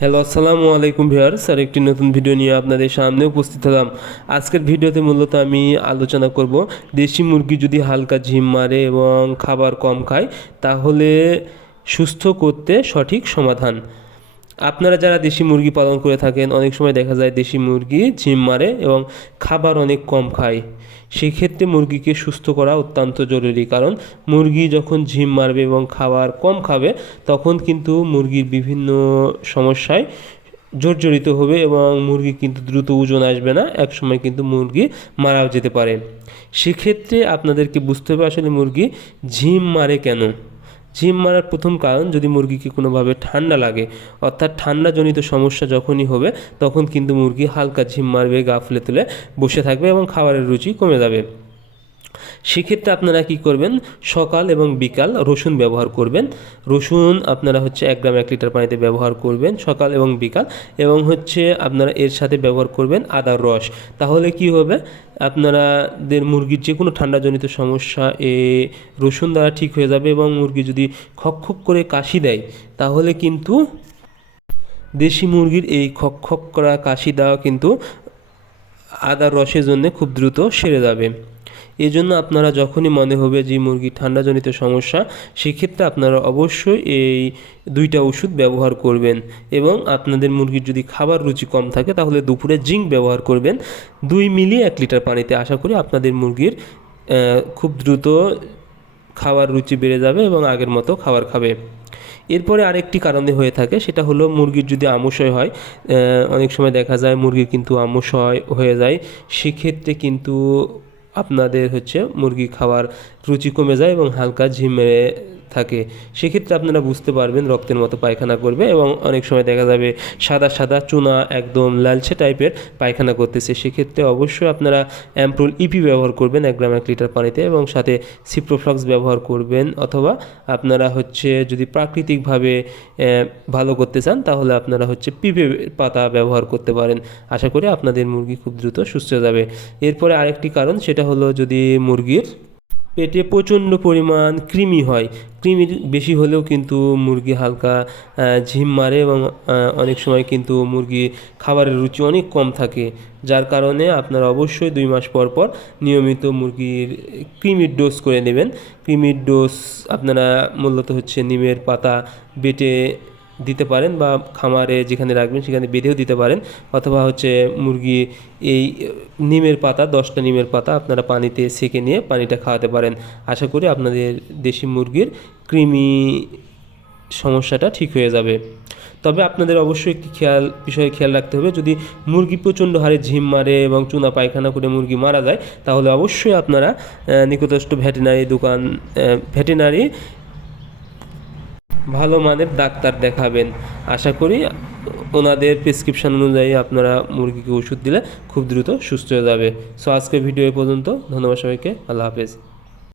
Hello, আসসালামু আলাইকুম viewers. আর একটি নতুন ভিডিও নিয়ে আপনাদের সামনে উপস্থিত হলাম। আজকের ভিডিওতে মূলত আমি আলোচনা করব দেশি মুরগি যদি হালকা ঝিম মারে এবং খাবার কম খায় তাহলে সুস্থ করতে সঠিক সমাধান। আপনারা যারা দেশি মুরগি পালন করে থাকেন, অনেক সময় দেখা যায় দেশি মুরগি ঝিম মারে এবং খাবার অনেক কম খায়। সেক্ষেত্রে মুরগিকে সুস্থ করা অত্যন্ত জরুরি, কারণ মুরগি যখন ঝিম মারবে এবং খাবার কম খাবে তখন কিন্তু মুরগির বিভিন্ন সমস্যায় জর্জরিত হবে এবং মুরগি কিন্তু দ্রুত ওজন আসবে না, একসময় কিন্তু মুরগি মারাও যেতে পারে। সেক্ষেত্রে আপনাদেরকে বুঝতে হবে আসলে মুরগি ঝিম মারে কেন। ঝিম মারার প্রথম কারণ, যদি মুরগিকে কোনোভাবে ঠান্ডা লাগে, অর্থাৎ ঠান্ডাজনিত সমস্যা যখনই হবে তখন কিন্তু মুরগি হালকা ঝিম মারবে, গা ফুলে তুলে বসে থাকবে এবং খাবারের রুচি কমে যাবে। সেক্ষেত্রে আপনারা কি করবেন, সকাল এবং বিকাল রসুন ব্যবহার করবেন। রসুন আপনারা 1 গ্রাম 1 লিটার পানিতে ব্যবহার করবেন সকাল এবং বিকাল, এবং আপনারা এর সাথে ব্যবহার করবেন আদার রস। তাহলে কি হবে, আপনাদের মুরগির যে কোনো ঠান্ডাজনিত সমস্যা রসুন দ্বারা ঠিক হয়ে যাবে। এবং মুরগি যদি খক খক করে কাশি দেয় তাহলে কিন্তু দেশি মুরগির এই খক খক করা কাশি দেওয়া কিন্তু আদার রসের জন্য খুব দ্রুত সেরে যাবে। এই জন্য আপনারা যখনই মনে হবে যে মুরগির ঠান্ডাজনিত সমস্যা, সেক্ষেত্রে আপনারা অবশ্যই এই 2টা ওষুধ ব্যবহার করবেন। এবং আপনাদের মুরগির যদি খাবার রুচি কম থাকে তাহলে দুপুরে জিঙ্ক ব্যবহার করবেন 2 মিলি 1 লিটার পানিতে। আশা করি আপনাদের মুরগির খুব দ্রুত খাবার রুচি বেড়ে যাবে এবং আগের মতো খাবার খাবে। এরপরে আরেকটি কারণে হয়ে থাকে, সেটা হলো মুরগির যদি আমশয় হয়। অনেক সময় দেখা যায় মুরগির কিন্তু আমশয় হয়ে যায়, সেক্ষেত্রে কিন্তু আপনাদের মুরগি খাওয়ার রুচি কমে যায় এবং হালকা ঝিমে থাকে। সেক্ষেত্রে আপনারা বুঝতে পারবেন রক্তের মতো পায়খানা করবে এবং অনেক সময় দেখা যাবে সাদা সাদা চুনা একদম লালচে টাইপের পায়খানা করতেছে। সেক্ষেত্রে অবশ্যই আপনারা অ্যাম্প্রোল ইপি ব্যবহার করবেন 1 গ্রাম 1 লিটার পানিতে, এবং সাথে সিপ্রোফ্লক্স ব্যবহার করবেন। অথবা আপনারা যদি প্রাকৃতিকভাবে ভালো করতে চান তাহলে আপনারা পিঁপে পাতা ব্যবহার করতে পারেন। আশা করি আপনাদের মুরগি খুব দ্রুত সুস্থ হয়ে যাবে। এরপরে আরেকটি কারণ, সেটা হলো যদি মুরগির পেটে প্রচণ্ড পরিমাণ কৃমি হয়। কৃমি বেশি হলেও কিন্তু মুরগি হালকা ঝিম মারে এবং অনেক সময় কিন্তু মুরগি খাবারের রুচি অনেক কম থাকে, যার কারণে আপনারা অবশ্যই 2 মাস পর পর নিয়মিত মুরগির কৃমির ডোজ করে নেবেন। কৃমির ডোজ আপনারা মূলত নিমের পাতা বেটে দিতে পারেন, বা খামারে যেখানে রাখবেন সেখানে বেঁধেও দিতে পারেন। অথবা মুরগি এই নিমের পাতা 10টা নিমের পাতা আপনারা পানিতে সেঁকে নিয়ে পানিটা খাওয়াতে পারেন। আশা করি আপনাদের দেশি মুরগির কৃমি সমস্যাটা ঠিক হয়ে যাবে। তবে আপনাদের অবশ্যই একটি বিষয়ে খেয়াল রাখতে হবে, যদি মুরগি প্রচণ্ড হারে ঝিম মারে এবং চুনা পায়খানা করে মুরগি মারা যায় তাহলে অবশ্যই আপনারা নিকটস্থ ভেটেরিনারি ভালো মানের ডাক্তার দেখাবেন। আশা করি ওনাদের প্রেসক্রিপশন অনুযায়ী আপনারা মুরগিকে ওষুধ দিলে খুব দ্রুত সুস্থ হয়ে যাবে। সো আজকের ভিডিও এ পর্যন্ত। ধন্যবাদ সবাইকে। আল্লাহ হাফেজ।